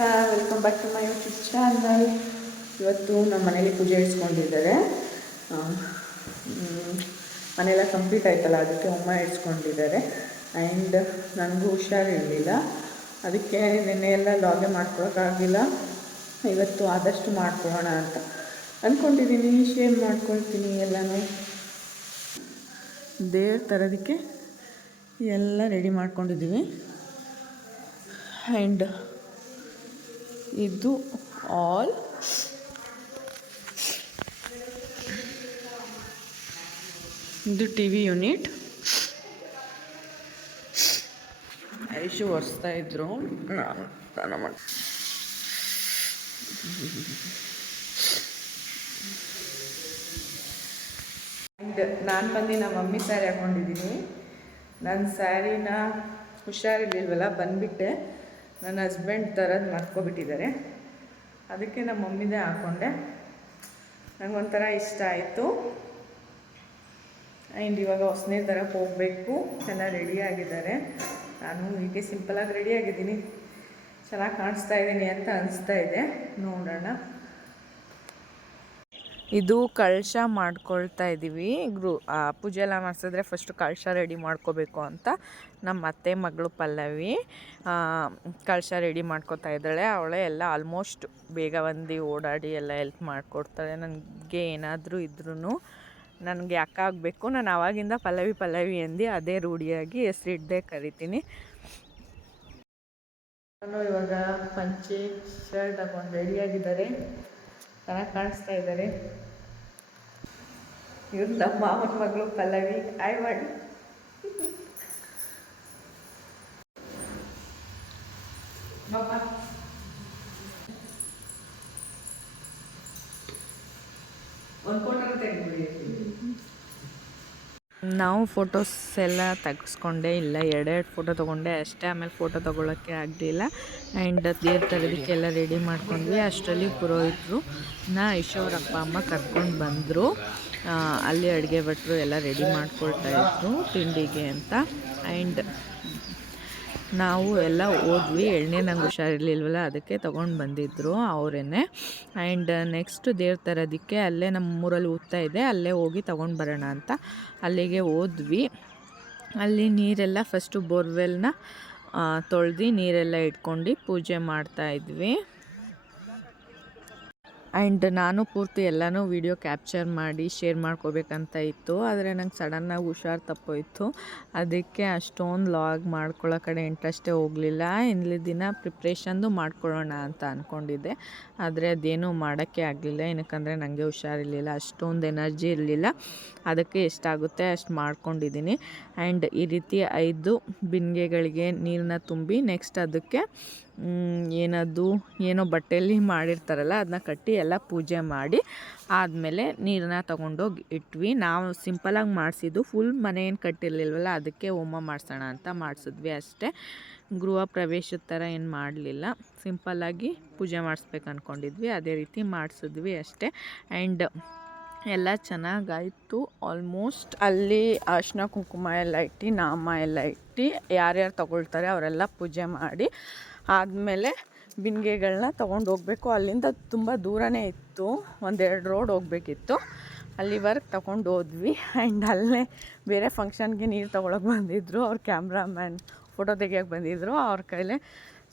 Welcome back to my YouTube channel. ಇವತ್ತು ನಮ್ಮ ಮನೇಲಿ ಪೂಜೆ ಇಡ್ಸ್ಕೊಂಡಿದ್ದಾರೆ. ಮನೆಯೆಲ್ಲ ಕಂಪ್ಲೀಟ್ ಆಯ್ತಲ್ಲ, ಅದಕ್ಕೆ ಅಮ್ಮ ಇಡ್ಸ್ಕೊಂಡಿದ್ದಾರೆ. ಆ್ಯಂಡ್ ನನಗೂ ಹುಷಾರಿರಲಿಲ್ಲ, ಅದಕ್ಕೆ ನಿನ್ನೆ ಎಲ್ಲ ಲಾಗೆ ಮಾಡ್ಕೊಳಕ್ಕಾಗಿಲ್ಲ. ಇವತ್ತು ಆದಷ್ಟು ಮಾಡ್ಕೊಳ್ಳೋಣ ಅಂತ ಅಂದ್ಕೊಂಡಿದ್ದೀನಿ. ಶೇರ್ ಮಾಡ್ಕೊಳ್ತೀನಿ ಎಲ್ಲನೂ. ದೇವ್ರ ತರೋದಕ್ಕೆ ಎಲ್ಲ ರೆಡಿ ಮಾಡ್ಕೊಂಡಿದ್ದೀವಿ. ಆ್ಯಂಡ್ ಇದು ಆಲ್ ಇದು ಟಿ ವಿ ಯೂನಿಟ್. ಐಶು ಒರೆಸ್ತಾ ಇದ್ರು, ನಾನು ಸ್ನಾನ ಮಾಡಿ. ಆ್ಯಂಡ್ ನಾನು ಬಂದು ನಮ್ಮ ಮಮ್ಮಿ ಸ್ಯಾರಿ ಹಾಕ್ಕೊಂಡಿದ್ದೀನಿ. ನನ್ನ ಸ್ಯಾರಿನ ಹುಷಾರಿರ್ಲಿಲ್ವಲ್ಲ, ಬಂದುಬಿಟ್ಟೆ. ನನ್ನ ಹಸ್ಬೆಂಡ್ ಥರದ್ದು ಮಾಡ್ಕೊಬಿಟ್ಟಿದ್ದಾರೆ, ಅದಕ್ಕೆ ನಮ್ಮ ಮಮ್ಮಿದೇ ಹಾಕ್ಕೊಂಡೆ. ನನಗೊಂಥರ ಇಷ್ಟ ಆಯಿತು. ಆ್ಯಂಡ್ ಇವಾಗ ಹೊಸನೀರು ತರಕ್ಕೆ ಹೋಗಬೇಕು. ಎಲ್ಲ ರೆಡಿಯಾಗಿದ್ದಾರೆ. ನಾನು ಹೀಗೆ ಸಿಂಪಲಾಗಿ ರೆಡಿಯಾಗಿದ್ದೀನಿ, ಚೆನ್ನಾಗಿ ಕಾಣಿಸ್ತಾ ಇದ್ದೀನಿ ಅಂತ ಅನಿಸ್ತಾ ಇದೆ. ನೋಡೋಣ. ಇದು ಕಳಶ ಮಾಡ್ಕೊಳ್ತಾ ಇದ್ದೀವಿ. ಪೂಜೆ ಎಲ್ಲ ಮಾಡಿಸಿದ್ರೆ ಫಸ್ಟು ಕಳಶ ರೆಡಿ ಮಾಡ್ಕೋಬೇಕು ಅಂತ ನಮ್ಮ ಅತ್ತೆ ಮಗಳು ಪಲ್ಲವಿ ಕಳಶ ರೆಡಿ ಮಾಡ್ಕೊತಾ ಇದ್ದಾಳೆ. ಅವಳೇ ಎಲ್ಲ ಆಲ್ಮೋಸ್ಟ್ ಬೇಗ ಬಂದು ಓಡಾಡಿ ಎಲ್ಲ ಹೆಲ್ಪ್ ಮಾಡಿಕೊಡ್ತಾಳೆ. ನನಗೆ ಏನಾದರೂ ಇದ್ರೂ ನನಗೆ ಅಕ್ಕ ಆಗಬೇಕು. ನಾನು ಆವಾಗಿಂದ ಪಲ್ಲವಿ ಎಂದು ಅದೇ ರೂಢಿಯಾಗಿ ಹೆಸರಿಡ್ದೇ ಕರಿತೀನಿ. ನಾನು ಇವಾಗ ಪಂಚೆ ಶರ್ಟ್ ಹಾಕೊಂಡು ರೆಡಿಯಾಗಿದ್ದಾರೆ, ಚೆನ್ನಾಗಿ ಕಾಣಿಸ್ತಾ ಇದ್ದಾರೆ. ಇವ್ರು ನಮ್ಮ ಮಾವನ ಮಗಳು ಪಲ್ಲವಿ. ಆಯ್ ಮಾಡಿ. ನಾವು ಫೋಟೋಸ್ ಎಲ್ಲ ತೆಗೆಸ್ಕೊಂಡೆ ಇಲ್ಲ, ಎರಡೆರಡು ಫೋಟೋ ತೊಗೊಂಡೆ ಅಷ್ಟೇ. ಆಮೇಲೆ ಫೋಟೋ ತೊಗೊಳಕ್ಕೆ ಆಗಲಿಲ್ಲ. ಆ್ಯಂಡ್ ದೇವ್ರ ತರೋದಕ್ಕೆಲ್ಲ ರೆಡಿ ಮಾಡ್ಕೊಂಡ್ವಿ. ಅಷ್ಟರಲ್ಲಿ ಪುರೋಹಿತರು ಐಶು ಅವ್ರ ಅಪ್ಪ ಅಮ್ಮ ಕರ್ಕೊಂಡು ಬಂದರು. ಅಲ್ಲಿ ಅಡುಗೆ ಭಟ್ರು ಎಲ್ಲ ರೆಡಿ ಮಾಡ್ಕೊಳ್ತಾಯಿದ್ರು ತಿಂಡಿಗೆ ಅಂತ. ಆ್ಯಂಡ್ ನಾವು ಎಲ್ಲ ಹೋದ್ವಿ. ಎಣ್ಣೆ ನಂಗೆ ಹುಷಾರಿರ್ಲಿಲ್ವಲ್ಲ, ಅದಕ್ಕೆ ತೊಗೊಂಡು ಬಂದಿದ್ದರು ಅವರೇನೆ. ಆ್ಯಂಡ್ ನೆಕ್ಸ್ಟ್ ದೇವ್ರ ತರೋದಕ್ಕೆ ಅಲ್ಲೇ ನಮ್ಮೂರಲ್ಲಿ ಊದ್ತಾ ಇದೆ, ಅಲ್ಲೇ ಹೋಗಿ ತೊಗೊಂಡು ಬರೋಣ ಅಂತ ಅಲ್ಲಿಗೆ ಹೋದ್ವಿ. ಅಲ್ಲಿ ನೀರೆಲ್ಲ ಫಸ್ಟು ಬೋರ್ವೆಲ್ನ ತೊಳೆದು ನೀರೆಲ್ಲ ಇಟ್ಕೊಂಡು ಪೂಜೆ ಮಾಡ್ತಾಯಿದ್ವಿ. ಆ್ಯಂಡ್ ನಾನು ಪೂರ್ತಿ ಎಲ್ಲನೂ ವೀಡಿಯೋ ಕ್ಯಾಪ್ಚರ್ ಮಾಡಿ ಶೇರ್ ಮಾಡ್ಕೋಬೇಕಂತ ಇತ್ತು, ಆದರೆ ನಂಗೆ ಸಡನ್ನಾಗಿ ಹುಷಾರು ತಪ್ಪೋಯಿತು. ಅದಕ್ಕೆ ಅಷ್ಟೊಂದು ಲಾಗ್ ಮಾಡ್ಕೊಳ್ಳೋ ಕಡೆ ಇಂಟ್ರೆಸ್ಟೇ ಹೋಗಲಿಲ್ಲ. ಇಂದಿನ ದಿನ ಪ್ರಿಪ್ರೇಷನ್ದು ಮಾಡ್ಕೊಳ್ಳೋಣ ಅಂತ ಅಂದ್ಕೊಂಡಿದ್ದೆ, ಆದರೆ ಅದೇನೂ ಮಾಡೋಕ್ಕೆ ಆಗಲಿಲ್ಲ. ಏನಕ್ಕಂದರೆ ನನಗೆ ಹುಷಾರಿರಲಿಲ್ಲ, ಅಷ್ಟೊಂದು ಎನರ್ಜಿ ಇರಲಿಲ್ಲ. ಅದಕ್ಕೆ ಎಷ್ಟಾಗುತ್ತೆ ಅಷ್ಟು ಮಾಡ್ಕೊಂಡಿದ್ದೀನಿ. ಆ್ಯಂಡ್ ಈ ರೀತಿ 5 ಬಿಂದಿಗೆಗಳಿಗೆ ನೀರನ್ನ ತುಂಬಿ ನೆಕ್ಸ್ಟ್ ಅದಕ್ಕೆ ಏನೋ ಬಟ್ಟೆಯಲ್ಲಿ ಮಾಡಿರ್ತಾರಲ್ಲ ಅದನ್ನ ಕಟ್ಟಿ ಎಲ್ಲ ಪೂಜೆ ಮಾಡಿ ಆದಮೇಲೆ ನೀರನ್ನ ತೊಗೊಂಡೋಗಿ ಇಟ್ವಿ. ನಾವು ಸಿಂಪಲಾಗಿ ಮಾಡಿಸಿದ್ದು, ಫುಲ್ ಮನೆ ಏನು ಕಟ್ಟಿರಲಿಲ್ವಲ್ಲ, ಅದಕ್ಕೆ ಹೋಮ ಮಾಡಿಸೋಣ ಅಂತ ಮಾಡಿಸಿದ್ವಿ ಅಷ್ಟೇ. ಗೃಹ ಪ್ರವೇಶದ ಥರ ಏನು ಮಾಡಲಿಲ್ಲ, ಸಿಂಪಲ್ಲಾಗಿ ಪೂಜೆ ಮಾಡಿಸ್ಬೇಕು ಅಂದ್ಕೊಂಡಿದ್ವಿ, ಅದೇ ರೀತಿ ಮಾಡಿಸಿದ್ವಿ ಅಷ್ಟೇ. ಆ್ಯಂಡ್ ಎಲ್ಲ ಚೆನ್ನಾಗಾಯಿತು ಆಲ್ಮೋಸ್ಟ್. ಅಲ್ಲಿ ಅರಿಶಿನ ಕುಂಕುಮ ಎಲ್ಲ ಇಟ್ಟು ನಾಮ ಎಲ್ಲ ಇಟ್ಟು ಯಾರ್ಯಾರು ತೊಗೊಳ್ತಾರೆ ಅವರೆಲ್ಲ ಪೂಜೆ ಮಾಡಿ ಆದಮೇಲೆ ಬಿಂದಿಗೆಗಳನ್ನ ತೊಗೊಂಡು ಹೋಗಬೇಕು. ಅಲ್ಲಿಂದ ತುಂಬ ದೂರನೇ ಇತ್ತು, 1-2 ರೋಡ್ ಹೋಗಬೇಕಿತ್ತು. ಅಲ್ಲಿವರೆಗೆ ತೊಗೊಂಡು ಹೋದ್ವಿ. ಆ್ಯಂಡ್ ಅಲ್ಲೇ ಬೇರೆ ಫಂಕ್ಷನ್ಗೆ ನೀರು ತೊಗೊಳಕ್ಕೆ ಬಂದಿದ್ದರು, ಅವ್ರ ಕ್ಯಾಮ್ರಾಮ್ಯಾನ್ ಫೋಟೋ ತೆಗಿಯೋಕ್ಕೆ ಬಂದಿದ್ದರು. ಅವ್ರ ಕೈಲೇ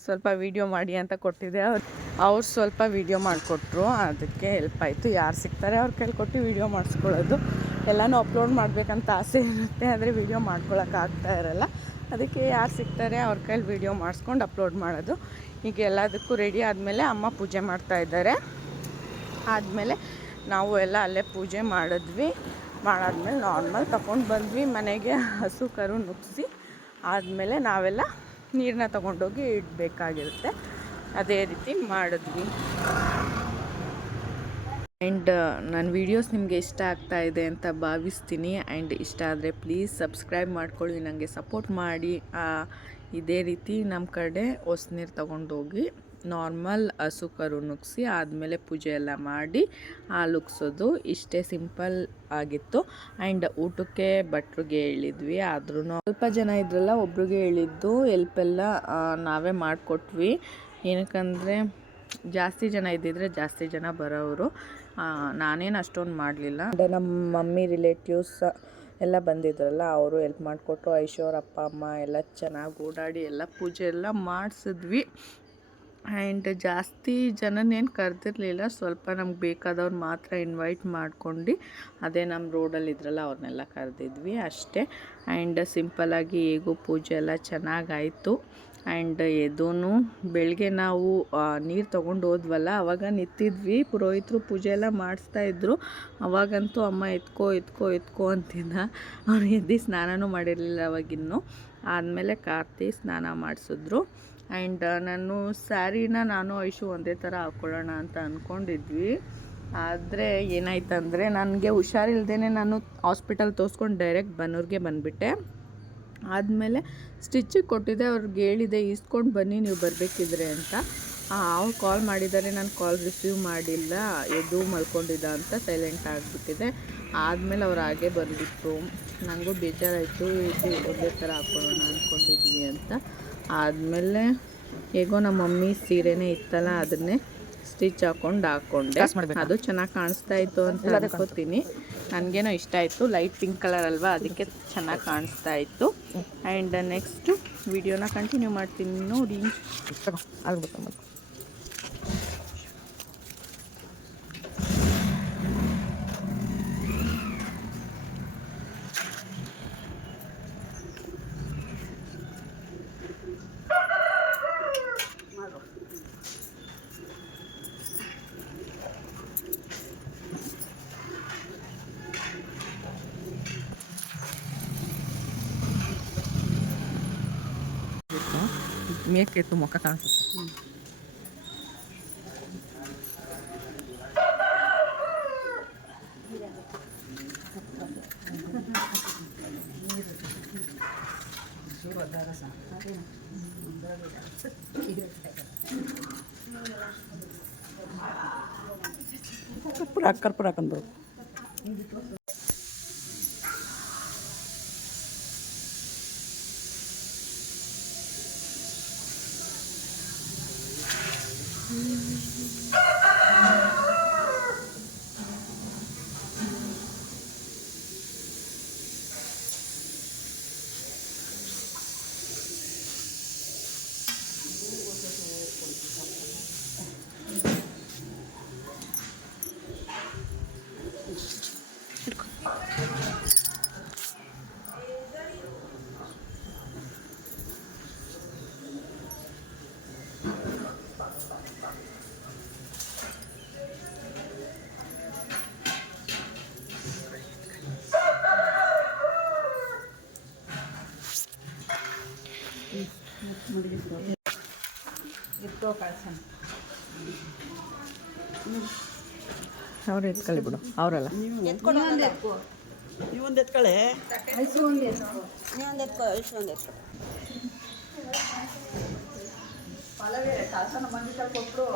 ಸ್ವಲ್ಪ ವೀಡಿಯೋ ಮಾಡಿ ಅಂತ ಕೊಟ್ಟಿದ್ದೆ, ಅವ್ರು ಸ್ವಲ್ಪ ವೀಡಿಯೋ ಮಾಡಿಕೊಟ್ರು. ಅದಕ್ಕೆ ಹೆಲ್ಪ್ ಆಯಿತು. ಯಾರು ಸಿಗ್ತಾರೆ ಅವ್ರ ಕೈಲಿ ಕೊಟ್ಟು ವೀಡಿಯೋ ಮಾಡಿಸ್ಕೊಳ್ಳೋದು. ಎಲ್ಲನೂ ಅಪ್ಲೋಡ್ ಮಾಡಬೇಕಂತ ಆಸೆ ಇರುತ್ತೆ, ಆದರೆ ವೀಡಿಯೋ ಮಾಡ್ಕೊಳಕ್ಕಾಗ್ತಾ ಇರಲ್ಲ. ಅದಕ್ಕೆ ಯಾರು ಸಿಗ್ತಾರೆ ಅವ್ರ ಕೈಲಿ ವೀಡಿಯೋ ಮಾಡಿಸ್ಕೊಂಡು ಅಪ್ಲೋಡ್ ಮಾಡೋದು. ಈಗ ಎಲ್ಲದಕ್ಕೂ ರೆಡಿ ಆದಮೇಲೆ ಅಮ್ಮ ಪೂಜೆ ಮಾಡ್ತಾಯಿದ್ದಾರೆ. ಆದಮೇಲೆ ನಾವು ಎಲ್ಲ ಅಲ್ಲೇ ಪೂಜೆ ಮಾಡಿದ್ವಿ. ಮಾಡಾದ್ಮೇಲೆ ನಾರ್ಮಲ್ ತಗೊಂಡು ಬಂದ್ವಿ ಮನೆಗೆ. ಹಸು ಕರು ನುಗ್ಗಿಸಿ ಆದಮೇಲೆ ನಾವೆಲ್ಲ ನೀರನ್ನ ತೊಗೊಂಡೋಗಿ ಇಡಬೇಕಾಗಿರುತ್ತೆ. ಅದೇ ರೀತಿ ಮಾಡಿದ್ವಿ. ಆ್ಯಂಡ್ ನನ್ನ ವೀಡಿಯೋಸ್ ನಿಮಗೆ ಇಷ್ಟ ಆಗ್ತಾ ಇದೆ ಅಂತ ಭಾವಿಸ್ತೀನಿ. ಆ್ಯಂಡ್ ಇಷ್ಟ ಆದರೆ ಪ್ಲೀಸ್ ಸಬ್ಸ್ಕ್ರೈಬ್ ಮಾಡ್ಕೊಳ್ಳಿ, ನನಗೆ ಸಪೋರ್ಟ್ ಮಾಡಿ. ಇದೇ ರೀತಿ ನಮ್ಮ ಕಡೆ ಹೊಸ್ನೀರು ತೊಗೊಂಡೋಗಿ ನಾರ್ಮಲ್ ಹಸು ಕರು ನುಗ್ಗಿಸಿ ಆದಮೇಲೆ ಪೂಜೆ ಎಲ್ಲ ಮಾಡಿ ಹಾಲುಗ್ಸೋದು. ಇಷ್ಟೇ ಸಿಂಪಲ್ ಆಗಿತ್ತು. ಆ್ಯಂಡ್ ಊಟಕ್ಕೆ ಭಟ್ರಿಗೆ ಹೇಳಿದ್ವಿ, ಆದ್ರೂ ಸ್ವಲ್ಪ ಜನ ಇದ್ರಲ್ಲ, ಒಬ್ರಿಗೆ ಹೇಳಿದ್ದು ಹೆಲ್ಪೆಲ್ಲ ನಾವೇ ಮಾಡಿಕೊಟ್ವಿ. ಏನಕ್ಕಂದರೆ ಜಾಸ್ತಿ ಜನ ಇದ್ದಿದ್ರೆ ಜಾಸ್ತಿ ಜನ ಬರೋರು. ನಾನೇನು ಅಷ್ಟೊಂದು ಮಾಡಲಿಲ್ಲ. ನಮ್ಮ ಮಮ್ಮಿ ರಿಲೇಟಿವ್ಸ್ ಎಲ್ಲ ಬಂದಿದ್ರಲ್ಲ, ಅವರು ಹೆಲ್ಪ್ ಮಾಡಿಕೊಟ್ರು. ಐಶ್ವರ್ ಅಪ್ಪ ಅಮ್ಮ ಎಲ್ಲ ಚೆನ್ನಾಗಿ ಓಡಾಡಿ ಎಲ್ಲ ಪೂಜೆ ಎಲ್ಲ ಮಾಡಿಸಿದ್ವಿ. ಆ್ಯಂಡ್ ಜಾಸ್ತಿ ಜನನೇನು ಕರೆದಿರಲಿಲ್ಲ, ಸ್ವಲ್ಪ ನಮ್ಗೆ ಬೇಕಾದವ್ರು ಮಾತ್ರ ಇನ್ವೈಟ್ ಮಾಡ್ಕೊಂಡು, ಅದೇ ನಮ್ಮ ರೋಡಲ್ಲಿ ಇದ್ರಲ್ಲ ಅವ್ರನ್ನೆಲ್ಲ ಕರೆದಿದ್ವಿ ಅಷ್ಟೇ. ಆ್ಯಂಡ್ ಸಿಂಪಲ್ಲಾಗಿ ಹೇಗೂ ಪೂಜೆ ಎಲ್ಲ ಚೆನ್ನಾಗಾಯಿತು. ಆ್ಯಂಡ್ ಎದೂ ಬೆಳಗ್ಗೆ ನಾವು ನೀರು ತೊಗೊಂಡು ಹೋದ್ವಲ್ಲ, ಆವಾಗ ನಿಂತಿದ್ವಿ, ಪುರೋಹಿತರು ಪೂಜೆ ಎಲ್ಲ ಮಾಡಿಸ್ತಾಯಿದ್ರು. ಅವಾಗಂತೂ ಅಮ್ಮ ಎತ್ಕೋ ಅಂತಿದ್ದ. ಅವ್ರು ಎದ್ದು ಸ್ನಾನನೂ ಮಾಡಿರಲಿಲ್ಲ ಅವಾಗಿನ್ನು. ಆದಮೇಲೆ ಕಾರ್ತಿ ಸ್ನಾನ ಮಾಡಿಸಿದ್ರು. ಆ್ಯಂಡ್ ನಾನು ಸ್ಯಾರಿನ ನಾನು ಐಶು ಒಂದೇ ಥರ ಹಾಕ್ಕೊಳ್ಳೋಣ ಅಂತ ಅಂದ್ಕೊಂಡಿದ್ವಿ. ಆದರೆ ಏನಾಯ್ತಂದರೆ ನನಗೆ ಹುಷಾರಿಲ್ದೇ ನಾನು ಹಾಸ್ಪಿಟಲ್ ತೋರಿಸ್ಕೊಂಡು ಡೈರೆಕ್ಟ್ ಬನ್ನೂರಿಗೆ ಬಂದುಬಿಟ್ಟೆ. ಆದಮೇಲೆ ಸ್ಟಿಚ್ಚಿಗೆ ಕೊಟ್ಟಿದ್ದೆ, ಅವ್ರಿಗೆ ಹೇಳಿದೆ ಇಸ್ಕೊಂಡು ಬನ್ನಿ ನೀವು ಬರಬೇಕಿದ್ರೆ ಅಂತ. ಅವ್ರು ಕಾಲ್ ಮಾಡಿದ್ದಾರೆ, ನಾನು ಕಾಲ್ ರಿಸೀವ್ ಮಾಡಿಲ್ಲ, ಎದ್ದು ಮಲ್ಕೊಂಡಿದ್ದ ಅಂತ ಸೈಲೆಂಟ್ ಆಗಿಬಿಟ್ಟಿದೆ. ಆದಮೇಲೆ ಅವ್ರು ಹಾಗೆ ಬಂದುಬಿಟ್ರು. ನನಗೂ ಬೇಜಾರಾಯಿತು, ಇದು ಒಂದೇ ಥರ ಹಾಕ್ಕೊಳ್ಳೋಣ ಅಂದ್ಕೊಂಡಿದ್ವಿ ಅಂತ. ಆದಮೇಲೆ ಹೇಗೋ ನಮ್ಮ ಮಮ್ಮಿ ಸೀರೆನೇ ಇತ್ತಲ್ಲ, ಅದನ್ನೇ ಸ್ಟಿಚ್ ಹಾಕ್ಕೊಂಡೆ. ಅದು ಚೆನ್ನಾಗಿ ಕಾಣಿಸ್ತಾ ಇತ್ತು ಅಂತ ಅನ್ಕೋತೀನಿ. ನನಗೇನೋ ಇಷ್ಟ ಆಯಿತು, ಲೈಟ್ ಪಿಂಕ್ ಕಲರ್ ಅಲ್ವಾ, ಅದಕ್ಕೆ ಚೆನ್ನಾಗಿ ಕಾಣಿಸ್ತಾ ಇತ್ತು. ಆ್ಯಂಡ್ ನೆಕ್ಸ್ಟು ವಿಡಿಯೋನ ಕಂಟಿನ್ಯೂ ಮಾಡ್ತೀನಿ ನೋಡಿ. ಮೇಕೆತ್ತು ಮುಖ ಕಾಣಿಸುತ್ತೆ. ಕರ್ಪೂರ ಹಾಕೊಂಡು ಅವ್ರು ಎತ್ಕೊಳ್ಳಿ ಬಿಡು, ಅವರಲ್ಲ ನೀವೊಂದು ಎತ್ಕೊಳ್ಳಿ, ನೀವೊಂದು ಎತ್ಕೊ, ಇಷ್ಟೊಂದು ಎತ್ಕೊ. ಫಲವೇ ಕಾಸನ ಮಂದಿಕಲ್ಲಿ ಕೊಟ್ಟರು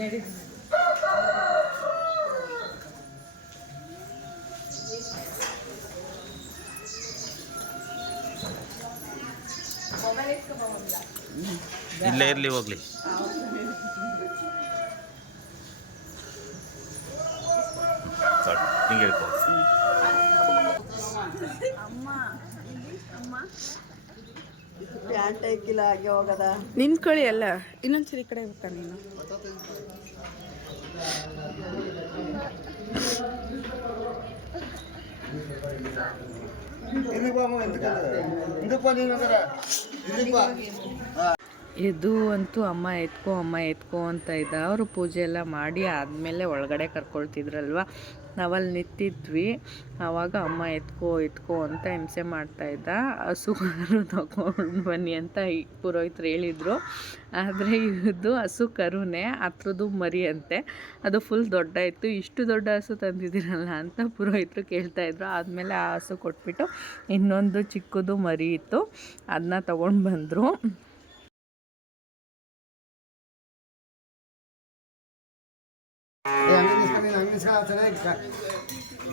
ನಡಿ. ಇಲ್ಲೇ ಇರಲಿ ಹೋಗ್ಲಿ. ಹಿಂಗೆ ಹೇಳ್ಕೊ. ಪ್ಯಾಂಟ್ ಹಾಕಿಲ್ಲ, ಹಾಗೆ ಹೋಗದ. ನಿಂತ್ಕೊಳ್ಳಿ ಅಲ್ಲ, ಇನ್ನೊಂದ್ಸರಿ ಈ ಕಡೆ ಹೋಗ್ತಾ ನೀನು. ಇದು ಅಂತೂ ಅಮ್ಮ ಎತ್ಕೋ ಅಂತ ಇದ್ದ. ಅವರು ಪೂಜೆ ಎಲ್ಲ ಮಾಡಿ ಆದಮೇಲೆ ಒಳಗಡೆ ಕರ್ಕೊಳ್ತಿದ್ರಲ್ವ, ನಾವಲ್ಲಿ ನಿಂತಿದ್ವಿ. ಆವಾಗ ಅಮ್ಮ ಎತ್ಕೋ ಅಂತ ಹಿಂಸೆ ಮಾಡ್ತಾಯಿದ್ದ. ಹಸು ತಗೊಂಡು ಬನ್ನಿ ಅಂತ ಪುರೋಹಿತರು ಹೇಳಿದರು. ಆದರೆ ಇದು ಹಸು ಕರುನೇ, ಹತ್ರದ್ದು ಮರಿ ಅಂತೆ. ಅದು ಫುಲ್ ದೊಡ್ಡ ಇತ್ತು. ಇಷ್ಟು ದೊಡ್ಡ ಹಸು ತಂದಿದ್ದೀರಲ್ಲ ಅಂತ ಪುರೋಹಿತರು ಕೇಳ್ತಾಯಿದ್ರು. ಆದಮೇಲೆ ಆ ಹಸು ಕೊಟ್ಬಿಟ್ಟು ಇನ್ನೊಂದು ಚಿಕ್ಕದು ಮರಿ ಇತ್ತು, ಅದನ್ನ ತೊಗೊಂಡು ಬಂದರು.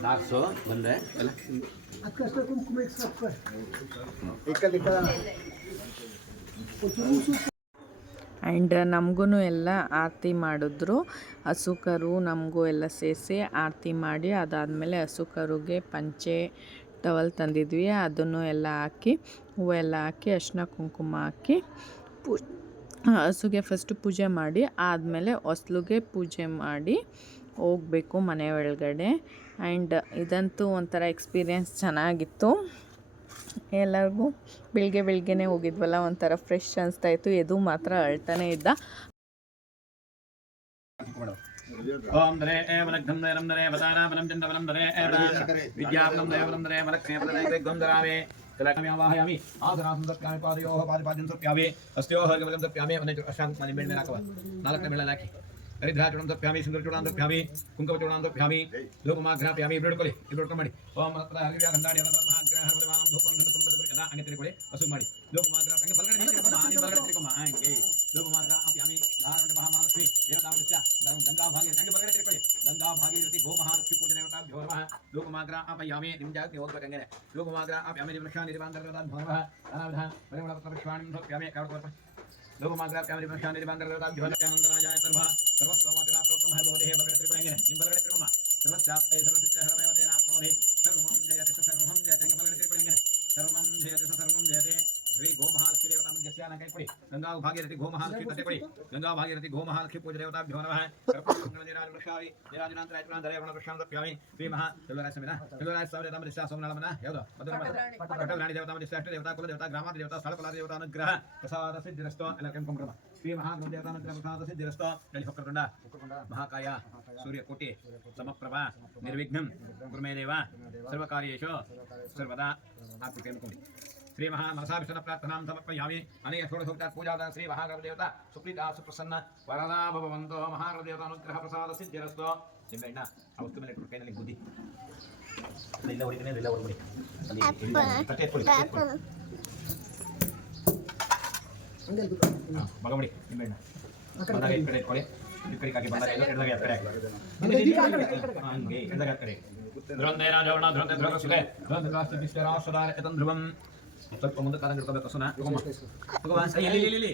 ದಾಸು ಬಂದೆ ಆ್ಯಂಡ್ ನಮಗೂ ಎಲ್ಲ ಆರತಿ ಮಾಡಿದ್ರು. ಹಸು ಕರು ನಮಗೂ ಎಲ್ಲ ಸೇರಿಸಿ ಆರತಿ ಮಾಡಿ ಅದಾದಮೇಲೆ ಹಸು ಕರುಗೆ ಪಂಚೆ ಟವಲ್ ತಂದಿದ್ವಿ, ಅದನ್ನು ಎಲ್ಲ ಹಾಕಿ ಹೂವೆಲ್ಲ ಹಾಕಿ ಅರಿಶಿನ ಕುಂಕುಮ ಹಾಕಿ ಹಸುಗೆ ಫಸ್ಟು ಪೂಜೆ ಮಾಡಿ ಆದಮೇಲೆ ಹೊಸ್ಲಿಗೆ ಪೂಜೆ ಮಾಡಿ ಹೋಗಬೇಕು ಮನೆ ಒಳಗಡೆ. ಆ್ಯಂಡ್ ಇದಂತೂ ಒಂಥರ ಎಕ್ಸ್ಪೀರಿಯೆನ್ಸ್ ಚೆನ್ನಾಗಿತ್ತು. ಎಲ್ಲರಿಗೂ ಬೆಳಗ್ಗೆನೇ ಹೋಗಿದ್ವಲ್ಲ, ಒಂಥರ ಫ್ರೆಶ್ ಅನಿಸ್ತಾಯಿತ್ತು. ಎದು ಮಾತ್ರ ಅಳ್ತಾನೆ ಇದ್ದ. ಓಂ ಧರೆ ಏವಲಗ್ಧಂ ಧೈರಂ ಧರೆ ವದಾರಾಮನಂ ಚಂದವನಂ ಧರೆ ವಿದ್ಯಾಪನಂ ದೇವನಂ ಧರೆ ಮಲಕ್ಷ್ಮೇ ಪ್ರದಯತೆ ಗಂಧರಾಮೇ ತಲಕಮ್ಯಾವಾಹಯಾಮಿ ಆಸನಾಸಂ ಸಪ್ಯಾಮಿ ಪಾದಯೋಃ ಪಾದಪಾದ್ಯಂ ಸಪ್ಯಾಮಿ ಅಸ್ತ್ಯೋಃ ಗಮಗಂ ಸಪ್ಯಾಮಿ ಅವನೇ ಅಶಾಂತ ಮನೆ ಮೇಲೆ ಹಾಕುವ ನಾಲ್ಕನೇ ಮೇಲೆ ಹಾಕಿ ಹರಿದ್ರಾಚೂರ್ಣಂ ಸಪ್ಯಾಮಿ ಸಿಂಧೂರಚೂರ್ಣಂ ಸಪ್ಯಾಮಿ ಕುಂಕುಮಚೂರ್ಣಂ ಸಪ್ಯಾಮಿ ಲೋಕಮಾಘ್ರಾಪ್ಯಾಮಿ ಇಬ್ರು ಮಾಡಿ ಓಂ ಹರಿವ್ಯಾ ಗಂಧಾಡಿ ಮಹಾಗ್ರಹ ಹರಮಾನಂ ಧೂಪಂ ಧನುಕಂ ಯದಾ ಹಂಗೆ ತಿರುಕೊಳ್ಳಿ ಹಸು ಮಾಡಿ ಲೋಕಮಾಘ್ರಾ ಹಂಗೆ ಬಲಗಡೆ ತಿರುಕಮ್ಮ ಹಂಗೆ ಲೋಕಮಾಘ್ರಾಪ್ಯಾಮಿ ಧಾರಣ ಮಹಾಮಾಲಕ್ಷ್ಮಿ ದೇವತಾಮೃತ್ಯ ಗಂಗಾ ಭಾಗೀರಥಿ ಹಂಗೆ ಬಲಗಡೆ ತಿರುಕೊಳ್ಳಿ ಗಂಗಾ ಭಾಗೀರಥಿ ಗೋಮಹಾಲಕ್ಷ್ಮಿ ಪೂಜೆ ದೇವತಾಭ್ಯೋ ನಮಃ ಲೋಕಮಾಘ್ರಾಪ್ಯಾಮಿ ನಿಮ್ಮ ಜಾಗಕ್ಕೆ ಹೋಗ್ಬೇಕು ಹಂಗೆ ಲೋಕಮಾಘ್ರಾಪ್ಯಾಮಿ ವೃಕ್ಷಾನ್ ನಿರ್ವಾಂತರ್ಗತಾಭ್ಯೋ ನಮಃ ನಾನಾವಿಧ ಪರಿಮಳಪತ್ರ ಪುಷ್ಪಾಣಿ ಸಪ್ಯಾಮಿ ಕಾವಡ್ಕೊರ್ಪ ಲೋಕಮಾಘ್ರಾಪ್ಯಾಮಿ ವೃಕ್ಷಾನ್ ನಿರ್ವಾಂತರ್ಗತಾಭ್ಯೋ ನಮಃ ಸರ್ವಸ್ತೋಮತಿರಾಪ್ರೋತ್ತಮ ಹೈ ಭವತಿ ಹೇ ಬಲಗಡೆ ತಿರುಕೊಳ್ಳಿ ಹಂಗೆ ನಿಮ್ಮ ಬಲಗಡೆ ತಿರುಗಮ್ಮ ಸರ್ವಸ್ಯಾಪ್ತೈ ಸರ್ವಸಿದ್ಧಹರಮಯವತೇನಾಪ್ನೋತಿ ಸರ್ವಂ ಜಯತೆ ಸರ್ವಂ ಜಯತೆ ಹಂಗೆ ಬಲಗಡೆ ತಿರುಕೊಳ್ಳಿ ಹಂಗೆ ಸರ್ವಂ ಜಯತೆ ಸರ್ವಂ ಜಯತೆ ಶ್ರೀ ಗೋಮಹಾಲಕ್ಷ್ಮಿ ದೇವತಾಮೃತ್ಯಸ್ಯ ಕೈ ಕೊಡಿ ಗಂಗಾ ಭಾಗೀರಥಿ ಗೋಮಹಾಲಕ್ಷ್ಮಿ ತಟ್ಟೆ ಕೊಡಿ ಗಂಗಾ ಭಾಗೀರಥಿ ಗೋಮಹಾಲಕ್ಷ್ಮಿ ಪೂಜೆ ದೇವತಾಭ್ಯೋ ನಮಃ ಸರ್ವಮಂಗಳನಿರಾಜವೃಕ್ಷಾವಿ ನಿರಾಜನಾಂತರಾಯತ್ರಾಂಧರೇ ವರ್ಣವೃಕ್ಷಾಂ ಸಪ್ಯಾಮಿ ಶ್ರೀಮಹಾ ಸೆಲ್ವರಾಯ ಸಮಿನ ಸೆಲ್ವರಾಯ ದೇವತಾಮೃತ್ಯ ಸೋಮನಾಳಮನ ಯಾವುದು ಪಟರಾಣಿ ದೇವತಾಮೃತ್ಯ ಅಷ್ಟ ದೇವತಾ ಕುಲ ದೇವತಾ ಗ್ರಾಮಾದಿ ದೇವತಾ ಸ್ಥಳಕುಲ ದೇವತಾ ಅನುಗ್ರಹ ಪ್ರಸಾದ ಸಿದ್ಧಿರಸ್ತೋ ಎಲ್ಲ ಕೆಂಪಂಕ್ರಮ ಶ್ರೀ ಮಹಾಗ್ರಹ ದೇವತಾನುಗ್ರಹ ಪ್ರಸಾದ ಸಿದ್ಧಿರಸ್ತೋ ಗಳಿ ಹೊಕ್ಕರಕೊಂಡ ಮಹಾಕಾಯ ಸೂರ್ಯಕೋಟಿ ಸಮಪ್ರಭಾ ನಿರ್ವಿಘ್ನಂ ಗುರುಮೇ ದೇವ ಸರ್ವಕಾರ್ಯೇಷು ಸರ್ವದಾ ಆತ್ಮ ಕೆಂಪುಂಡಿ ಶ್ರೀ ಮಹಾ ಮನಸಾಭಿಷಣ ಪ್ರಾರ್ಥನಾಂ ಸಮರ್ಪಯಾಮಿ ಅನೇಕ ಷೋಡಶೋಪಚಾರ ಪೂಜಾದ ಶ್ರೀ ಮಹಾಗ್ರಹ ದೇವತಾ ಸುಪ್ರೀತಾ ಸುಪ್ರಸನ್ನ ವರದಾ ಭವಂತೋ ಮಹಾಗ್ರಹ ದೇವತಾ ಅನುಗ್ರಹ ಪ್ರಸಾದ ಸಿದ್ಧಿರಸ್ತೋ ನಿಮ್ಮೆಣ್ಣ ಆ ವಸ್ತು ಮೇಲೆ ಕೈನಲ್ಲಿ ಬುದ್ಧಿ ಇಲ್ಲ ಹೊಡಿತೀನಿ ಇಲ್ಲ ಹೊರಬಿಡಿ ತಟ್ಟೆ ಎತ್ಕೊಳ್ಳಿ ಮಗ ಬಿಡಿ ನಿಮ್ಮೆಣ್ಣ ಬಂದಾಗ ಈ ಕಡೆ ಎತ್ಕೊಳ್ಳಿ ಈ ಕಡೆ ಹಾಕಿ ಬಂದಾಗ ಎಲ್ಲ ಎಡದಾಗ ಆ ಕಡೆ ಹಾಕಿ ಹಂಗೆ ಎಡದಾಗ ಆ ಕಡೆ ಧ್ರುವಂದೇನ ಜವಣ ಧ್ರುವಂತೆ ಧ್ರುವ ಸುಲೆ ಧ್ರುವಂತೆ ವಿಶ್ವರಾಶ್ವದಾರ ಯತಂ ಧ್ರುವಂ ಸ್ವಲ್ಪ ಮುಂದೆ ಕಾದಂಗೆ ಇಟ್ಕೋಬೇಕು ಸುನಾ ಇಲ್ಲಿ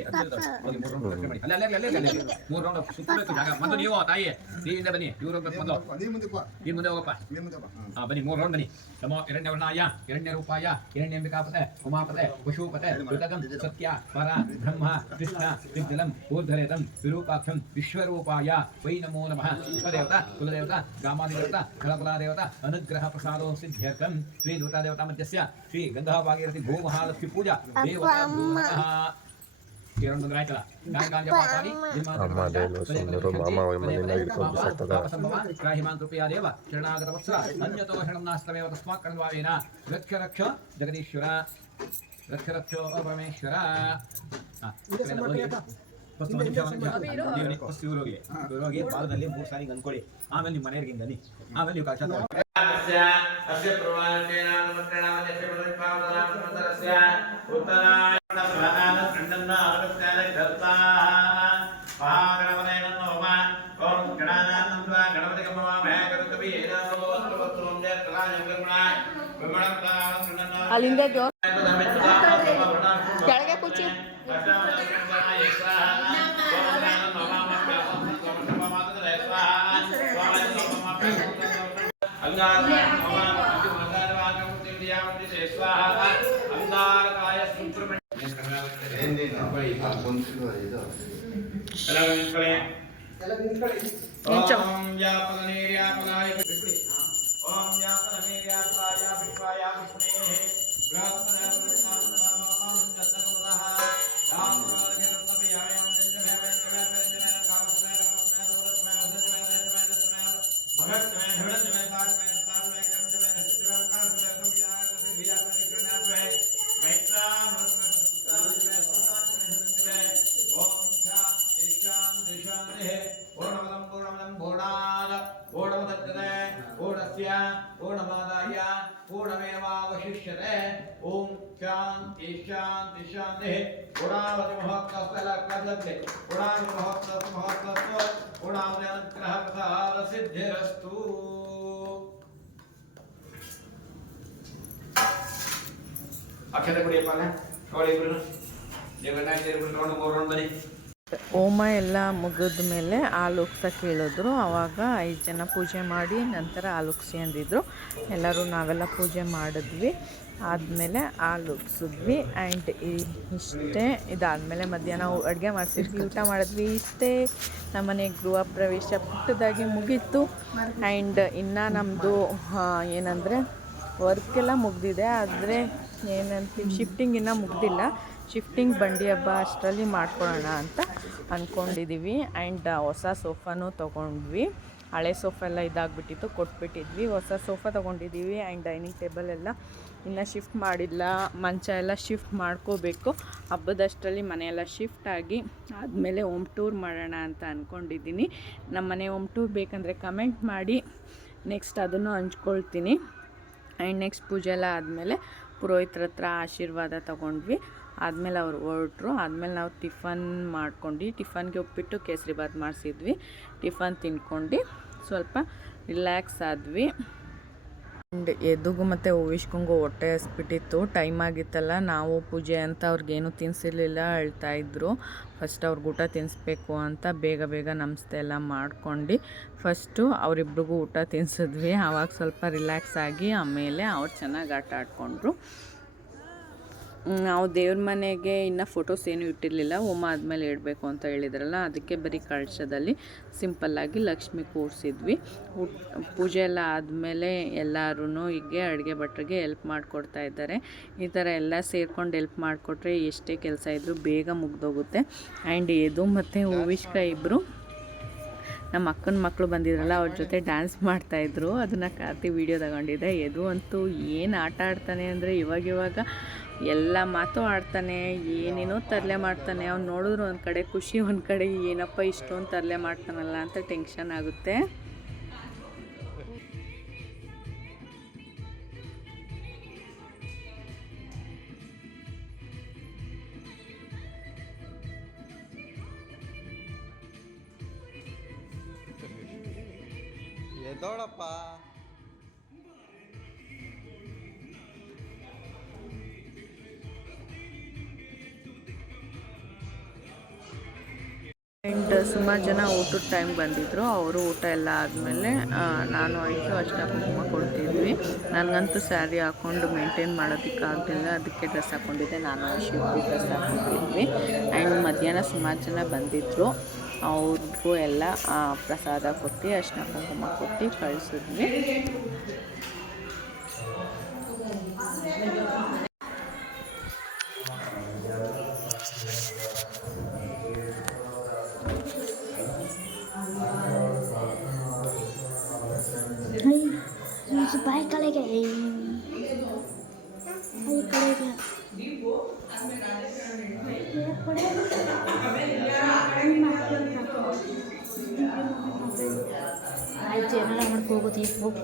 ಮೂರು ರೌಂಡ್ ಸುತ್ತಬೇಕು ಜಾಗ ಮೊದಲು ನೀವು ತಾಯಿ ನೀವಿಂದ ಬನ್ನಿ ಇವ್ರು ಹೋಗ್ಬೇಕು ಮೊದಲು ನೀನು ಮುಂದೆ ಹೋಗಪ್ಪ ಬನ್ನಿ 3 ರೌಂಡ್ ಬನ್ನಿ ನಮೋ ಹಿರಣ್ಯವರ್ಣಾಯ ಹಿರಣ್ಯರೂಪಾಯ ಹಿರಣ್ಯಂಬಿಕಾಪತೆ ಉಮಾಪತೆ ಪಶುಪತೆ ಋತಗಂ ಸತ್ಯ ಪರ ಬ್ರಹ್ಮ ಕೃಷ್ಣ ದಿಗ್ಜಲಂ ಊರ್ಧರೇತಂ ವಿರೂಪಾಕ್ಷಂ ವಿಶ್ವರೂಪಾಯ ವೈ ನಮೋ ನಮಃ ವಿಶ್ವದೇವತಾ ಕುಲದೇವತಾ ಗ್ರಾಮಾದಿದೇವತಾ ಕಳಕುಲಾದೇವತಾ ಅನುಗ್ರಹ ಪ್ರಸಾದೋ ಸಿದ್ಧ್ಯರ್ಥಂ ಶ್ರೀ ದುರ್ಗಾದೇವತಾ ಮಧ್ಯಸ್ಯ ಶ್ರೀ ಗಂಧಾ ಭಾಗೀರಥಿ ಗೋಮಹಾಲಕ್ಷ್ಮಿ ಪೂಜಾ ದೇವತಾ ಹಿಮಾನ್ ಕೃಪೆಯ ದೇವ ಶರಣಾಗತ ವತ್ಸ ಅನ್ಯತೋ ಶರಣಂ ನಾಸ್ತಮೇವ ತಸ್ಮಾತ್ ಕಣ್ವಾವೇನ ರಕ್ಷ ರಕ್ಷ ಜಗದೀಶ್ವರ ರಕ್ಷ ರಕ್ಷೋ ಪರಮೇಶ್ವರ ಹೋಗಿ ಪಾದದಲ್ಲಿ 3 ಸಾರಿ ಅಂದ್ಕೊಳ್ಳಿ ಆಮೇಲೆ ನಿಮ್ಮ ಮನೆಯವರಿಗೆ ಗನಿ ಆಮೇಲೆ ನೀವು ಕಾಶ ಅಲ್ಲಿಂದ ಕೆಳಗೆ ಕೂಚಿ पूर्णमेवावशिष्यते ओम शांति शांति शांति गुणावति महोत्सवस्य गुणावति महोत्सव गुणावति अनुग्रह प्रसाद सिद्धिरस्तु ಅಕ್ಷತೆ ಕುಡಿಯಪ್ಪ ಅಲ್ಲ ಕವಳಿ ಇಬ್ರು ದೇವಣ್ಣ ಇಬ್ಬರು ತಗೊಂಡು 3 ರೌಂಡ್ ಬನ್ನಿ. ಹೋಮ ಎಲ್ಲ ಮುಗಿದ ಮೇಲೆ ಹಾಲು ಉಗ್ಸೋಕೆ ಹೇಳಿದ್ರು. ಆವಾಗ 5 ಜನ ಪೂಜೆ ಮಾಡಿ ನಂತರ ಹಾಲು ಉಗ್ಸಿ ಅಂದಿದ್ರು. ಎಲ್ಲರೂ ನಾವೆಲ್ಲ ಪೂಜೆ ಮಾಡಿದ್ವಿ. ಆದಮೇಲೆ ಹಾಲು ಉಗ್ಸಿದ್ವಿ. ಆ್ಯಂಡ್ ಇಷ್ಟೇ. ಇದಾದಮೇಲೆ ಮಧ್ಯಾಹ್ನ ಅಡುಗೆ ಮಾಡಿಸಿದ್ವಿ, ಊಟ ಮಾಡಿದ್ವಿ. ಇಷ್ಟೇ ನಮ್ಮನೆ ಗೃಹ ಪ್ರವೇಶ ಪುಟ್ಟದಾಗಿ ಮುಗೀತು. ಆ್ಯಂಡ್ ಇನ್ನು ನಮ್ಮದು ಏನಂದರೆ ವರ್ಕೆಲ್ಲ ಮುಗಿದಿದೆ, ಆದರೆ ಏನಂತೀವಿ ಶಿಫ್ಟಿಂಗ್ ಇನ್ನೂ ಮುಗ್ದಿಲ್ಲ. ಶಿಫ್ಟಿಂಗ್ ಬಂಡಿ ಹಬ್ಬ ಅಷ್ಟರಲ್ಲಿ ಮಾಡ್ಕೊಳ್ಳೋಣ ಅಂತ ಅಂದ್ಕೊಂಡಿದ್ದೀವಿ. ಆ್ಯಂಡ್ ಹೊಸ ಸೋಫಾನೂ ತೊಗೊಂಡ್ವಿ. ಹಳೆ ಸೋಫಾ ಎಲ್ಲ ಇದಾಗಿಬಿಟ್ಟಿತ್ತು, ಕೊಟ್ಬಿಟ್ಟಿದ್ವಿ. ಹೊಸ ಸೋಫಾ ತೊಗೊಂಡಿದ್ದೀವಿ. ಆ್ಯಂಡ್ ಡೈನಿಂಗ್ ಟೇಬಲ್ ಎಲ್ಲ ಇನ್ನೂ ಶಿಫ್ಟ್ ಮಾಡಿಲ್ಲ. ಮಂಚ ಎಲ್ಲ ಶಿಫ್ಟ್ ಮಾಡ್ಕೋಬೇಕು. ಹಬ್ಬದಷ್ಟರಲ್ಲಿ ಮನೆಯೆಲ್ಲ ಶಿಫ್ಟ್ ಆಗಿ ಆದಮೇಲೆ ಹೋಮ್ ಟೂರ್ ಮಾಡೋಣ ಅಂತ ಅಂದ್ಕೊಂಡಿದ್ದೀನಿ. ನಮ್ಮ ಮನೆ ಹೋಮ್ ಟೂರ್ ಬೇಕಂದರೆ ಕಮೆಂಟ್ ಮಾಡಿ, ನೆಕ್ಸ್ಟ್ ಅದನ್ನು ಹಂಚ್ಕೊಳ್ತೀನಿ. ಆ್ಯಂಡ್ ನೆಕ್ಸ್ಟ್ ಪೂಜೆ ಎಲ್ಲ ಆದಮೇಲೆ ಪುರೋಹಿತರ ಹತ್ರ ಆಶೀರ್ವಾದ ತೊಗೊಂಡ್ವಿ. ಆದಮೇಲೆ ಅವ್ರು ಹೊರಟ್ರು. ಆದಮೇಲೆ ನಾವು ಟಿಫನ್ ಮಾಡ್ಕೊಂಡು, ಟಿಫನ್ಗೆ ಉಪ್ಪಿಟ್ಟು ಕೇಸರಿಬಾತ್ ಮಾಡಿಸಿದ್ವಿ. ಟಿಫನ್ ತಿನ್ಕೊಂಡು ಸ್ವಲ್ಪ ರಿಲ್ಯಾಕ್ಸ್ ಆದ್ವಿ. ಆ್ಯಂಡ್ ಎದುಗೂ ಮತ್ತು ಹೂವಿಶ್ಕಂಗೂ ಹೊಟ್ಟೆ ಹಸ್ಬಿಟ್ಟಿತ್ತು. ಟೈಮ್ ಆಗಿತ್ತಲ್ಲ, ನಾವು ಪೂಜೆ ಅಂತ ಅವ್ರಿಗೇನು ತಿನ್ನಿಸಿರ್ಲಿಲ್ಲ, ಅಳ್ತಾಯಿದ್ರು. ಫಸ್ಟ್ ಅವ್ರಿಗೆ ಊಟ ತಿನ್ನಿಸ್ಬೇಕು ಅಂತ ಬೇಗ ಬೇಗ ನಮಸ್ತೆ ಎಲ್ಲ ಮಾಡ್ಕೊಂಡು ಫಸ್ಟು ಅವರಿಬ್ರಿಗೂ ಊಟ ತಿನ್ನಿಸಿದ್ವಿ. ಆವಾಗ ಸ್ವಲ್ಪ ರಿಲ್ಯಾಕ್ಸ್ ಆಗಿ ಆಮೇಲೆ ಅವ್ರು ಚೆನ್ನಾಗಿ ಆಟ ಆಡಿಕೊಂಡ್ರು. ನಾವು ದೇವ್ರ ಮನೆಗೆ ಇನ್ನೂ ಫೋಟೋಸ್ ಏನೂ ಇಟ್ಟಿರಲಿಲ್ಲ. ಹೋಮ ಆದಮೇಲೆ ಇಡಬೇಕು ಅಂತ ಹೇಳಿದ್ರಲ್ಲ, ಅದಕ್ಕೆ ಬರೀ ಕಳಶದಲ್ಲಿ ಸಿಂಪಲ್ಲಾಗಿ ಲಕ್ಷ್ಮಿ ಕೂರಿಸಿದ್ವಿ. ಪೂಜೆ ಎಲ್ಲ ಆದಮೇಲೆ ಎಲ್ಲರೂ ಹೀಗೆ ಅಡುಗೆ ಭಟ್ರಿಗೆ ಹೆಲ್ಪ್ ಮಾಡಿಕೊಡ್ತಾ ಇದ್ದಾರೆ. ಈ ಥರ ಎಲ್ಲ ಸೇರ್ಕೊಂಡು ಹೆಲ್ಪ್ ಮಾಡಿಕೊಟ್ರೆ ಎಷ್ಟೇ ಕೆಲಸ ಇದ್ದರೂ ಬೇಗ ಮುಗ್ದೋಗುತ್ತೆ. ಆ್ಯಂಡ್ ಯದು ಮತ್ತು ಹೂವಿಶ್ಕ ಇಬ್ಬರು ನಮ್ಮ ಅಕ್ಕನ ಮಕ್ಕಳು ಬಂದಿದ್ರಲ್ಲ, ಅವ್ರ ಜೊತೆ ಡ್ಯಾನ್ಸ್ ಮಾಡ್ತಾಯಿದ್ರು. ಅದನ್ನು ಕಾರ್ತಿ ವೀಡಿಯೋ ತಗೊಂಡಿದ್ದೆ. ಯದು ಅಂತೂ ಏನು ಆಟ ಆಡ್ತಾನೆ ಅಂದರೆ ಇವಾಗ ಎಲ್ಲ ಮಾತು ಆಡ್ತಾನೆ, ಏನೇನೋ ತರಲೆ ಮಾಡ್ತಾನೆ. ಅವ್ನು ನೋಡಿದ್ರು ಒಂದು ಕಡೆ ಖುಷಿ, ಒಂದು ಕಡೆ ಏನಪ್ಪ ಇಷ್ಟೊಂದು ತರಲೆ ಮಾಡ್ತಾನಲ್ಲ ಅಂತ ಟೆನ್ಷನ್ ಆಗುತ್ತೆ. ಎದ್ದೋಳಪ್ಪ. ಆ್ಯಂಡ್ ಸುಮಾರು ಜನ ಊಟದ ಟೈಮ್ ಬಂದಿದ್ದರು. ಅವರು ಊಟ ಎಲ್ಲ ಆದಮೇಲೆ ನಾನು ಐಶು ಅರ್ಶಿನ ಕುಂಕುಮ ಕೊಡ್ತಿದ್ವಿ. ನನಗಂತೂ ಸ್ಯಾರಿ ಹಾಕ್ಕೊಂಡು ಮೇಂಟೈನ್ ಮಾಡೋದಕ್ಕಾಗಲಿಲ್ಲ, ಅದಕ್ಕೆ ಡ್ರೆಸ್ ಹಾಕ್ಕೊಂಡಿದ್ದೆ. ನಾನು ಐಶು ಡ್ರೆಸ್ ಹಾಕ್ಕೊಂಡಿದ್ವಿ. ಆ್ಯಂಡ್ ಮಧ್ಯಾಹ್ನ ಸುಮಾರು ಜನ ಬಂದಿದ್ದರು. ಅವ್ರಿಗೂ ಎಲ್ಲ ಪ್ರಸಾದ ಕೊಟ್ಟು ಅರ್ಶಿನ ಕುಂಕುಮ ಕೊಟ್ಟು ಕಳಿಸಿದ್ವಿ. बाय कलेगा ಆಯ್ತು ಏನಾರ ಮಾಡ್ಕೋಗೋದು ಹೋಗಿ.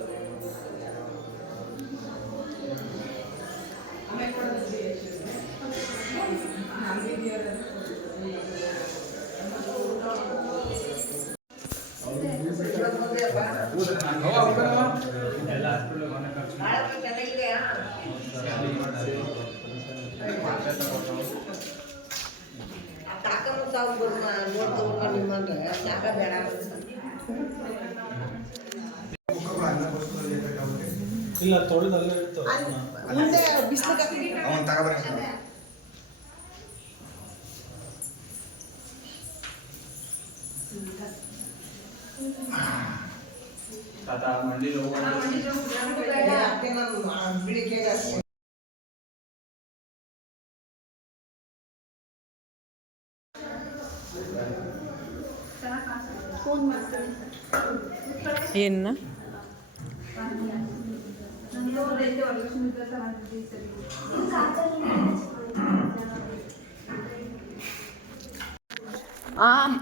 ಇಲ್ಲ ತೊಳೆದಲ್ಲೇ ಇತ್ತು ಮುಂದೆ ಬಿಸಿಲು ಅವನು ತಗೋಬರ ತಾತ ಮಂಡಿಲಿ ಬಿಳಿಕೆ ಏನು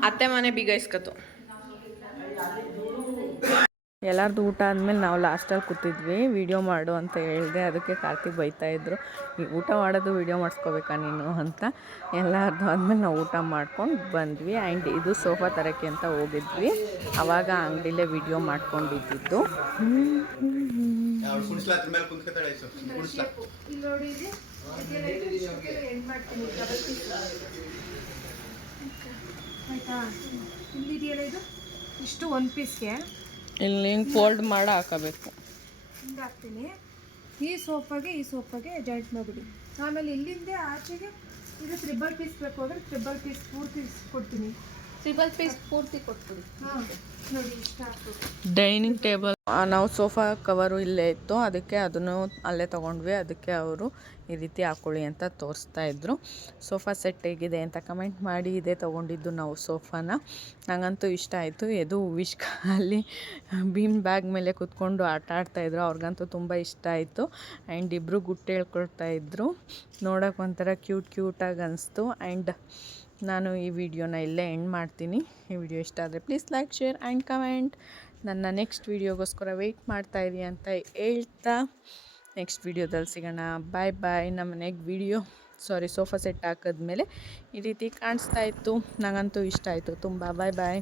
ಅತ್ತೆ ಮನೆ ಬೀಗ ಇಸ್ಕತ್ತು. ಎಲ್ಲರದು ಊಟ ಆದಮೇಲೆ ನಾವು ಲಾಸ್ಟಲ್ಲಿ ಕೂತಿದ್ವಿ. ವೀಡಿಯೋ ಮಾಡು ಅಂತ ಹೇಳಿದೆ, ಅದಕ್ಕೆ ಕಾರ್ತಿಕ್ ಬೈತಾಯಿದ್ರು, ಊಟ ಮಾಡೋದು ವೀಡಿಯೋ ಮಾಡಿಸ್ಕೋಬೇಕಾ ನೀನು ಅಂತ. ಎಲ್ಲರದು ಆದಮೇಲೆ ನಾವು ಊಟ ಮಾಡ್ಕೊಂಡು ಬಂದ್ವಿ. ಆ್ಯಂಡ್ ಇದು ಸೋಫಾ ತರಕ್ಕೆ ಅಂತ ಹೋಗಿದ್ವಿ. ಆವಾಗ ಅಂಗಡಿಲೇ ವೀಡಿಯೋ ಮಾಡ್ಕೊಂಡಿದ್ದು. ಕುಣಿಸ್ಲಾ ಮೇಲೆ ಕುಂತ್ಕೊತಾಳೆ ಎಂಡ್ ಮಾಡ್ತೀನಿ ಆಯಿತಾ. ಇಲ್ಲಿದೆಯಲ್ಲ ಇದು ಇಷ್ಟು ಒಂದು ಪೀಸ್ಗೆ ಇಲ್ಲಿ ಹಿಂಗೆ ಫೋಲ್ಡ್ ಮಾಡಿ ಹಾಕಬೇಕು. ಹಿಂಗೆ ಹಾಕ್ತೀನಿ. ಈ ಸೋಫಾಗೆ ಜಾಯಿಂಟ್ ಮಾಡಿಬಿಡಿ. ಆಮೇಲೆ ಇಲ್ಲಿಂದ ಆಚೆಗೆ ಇದು ತ್ರಿಬಲ್ ಪೀಸ್ ಬೇಕು ಅಂದರೆ ತ್ರಿಬಲ್ ಪೀಸ್ ಪೂರ್ತಿ ಕೊಡ್ತೀನಿ. ಟ್ರಿಬಲ್ ಪೀಸ್ ಪೂರ್ತಿ ಕೊಟ್ಬಿಡಿ. ಹಾಂ ನೋಡಿ ಇಷ್ಟ ಹಾಕ್ಬೇಕು. ಡೈನಿಂಗ್ ಟೇಬಲ್ ನಾವು ಸೋಫಾ ಕವರು ಇಲ್ಲೇ ಇತ್ತು, ಅದಕ್ಕೆ ಅದನ್ನು ಅಲ್ಲೇ ತೊಗೊಂಡ್ವಿ. ಅದಕ್ಕೆ ಅವರು ಈ ರೀತಿ ಹಾಕ್ಕೊಳ್ಳಿ ಅಂತ ತೋರಿಸ್ತಾ ಇದ್ರು. ಸೋಫಾ ಸೆಟ್ ಹೇಗಿದೆ ಅಂತ ಕಮೆಂಟ್ ಮಾಡಿ. ಇದೇ ತೊಗೊಂಡಿದ್ದು ನಾವು ಸೋಫಾನ. ನನಗಂತೂ ಇಷ್ಟ ಆಯಿತು. ಇದು ವಿಶ್ಕ ಅಲ್ಲಿ ಬೀಮ್ ಬ್ಯಾಗ್ ಮೇಲೆ ಕೂತ್ಕೊಂಡು ಆಟ ಆಡ್ತಾಯಿದ್ರು. ಅವ್ರಿಗಂತೂ ತುಂಬ ಇಷ್ಟ ಆಯಿತು. ಆ್ಯಂಡ್ ಇಬ್ಬರು ಗುಟ್ಟು ಹೇಳ್ಕೊಳ್ತಾ ಇದ್ರು. ನೋಡೋಕೆ ಒಂಥರ ಕ್ಯೂಟಾಗಿ ಅನಿಸ್ತು. ಆ್ಯಂಡ್ ನಾನು ಈ ವಿಡಿಯೋನ ಇಲ್ಲೇ ಎಂಡ್ ಮಾಡ್ತೀನಿ. ಈ ವಿಡಿಯೋ ಇಷ್ಟ ಆದರೆ please like, share and comment. ನನ್ನ ನೆಕ್ಸ್ಟ್ ವೀಡಿಯೋಗೋಸ್ಕರ ವೆಯ್ಟ್ ಮಾಡ್ತಾಯಿರಿ ಅಂತ ಹೇಳ್ತಾ ನೆಕ್ಸ್ಟ್ ವೀಡಿಯೋದಲ್ಲಿ ಸಿಗೋಣ. ಬಾಯ್ ಬಾಯ್. ನಮ್ಮ ಮನೆಗೆ ಸೋಫಾ ಸೆಟ್ ಹಾಕಿದ್ಮೇಲೆ ಈ ರೀತಿ ಕಾಣಿಸ್ತಾ ಇತ್ತು. ನನಗಂತೂ ಇಷ್ಟ ಆಯಿತು ತುಂಬ. ಬಾಯ್ ಬಾಯ್.